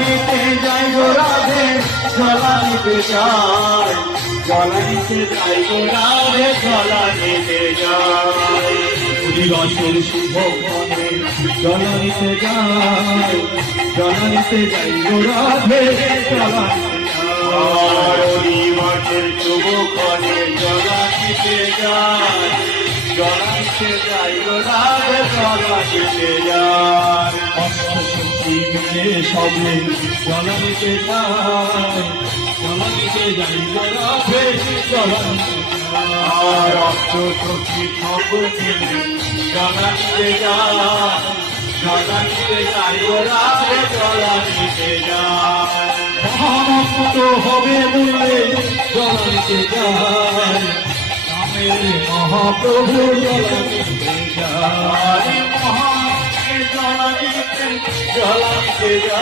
নিতে যাই গো রাধে জলা নিতে যাই জলা নিতে যাই গো রাধে জলা নিতে যাই দিবসের শুভ মনে জলা নিতে যাই জলা নিতে যাই গো রাধে জলা দিবসের শুভ মনে জলা নিতে যাই জলা নিতে যাই গো রাধে জলা নিতে যাই অষ্টশক্তি মিলে সবে জলা নিতে যাই জলা নিতে যাই গো রাধে জলা নিতে যাই অষ্টশক্তি সব মিলে জলা নিতে যাই জলা নিতে যাই গো রাধে জলা নিতে যাই মহাভক্ত হবে বলে জলা নিতে যাই নামের মহাপ্রভু জলা নিতে যাই মহা জলা নিতে যাই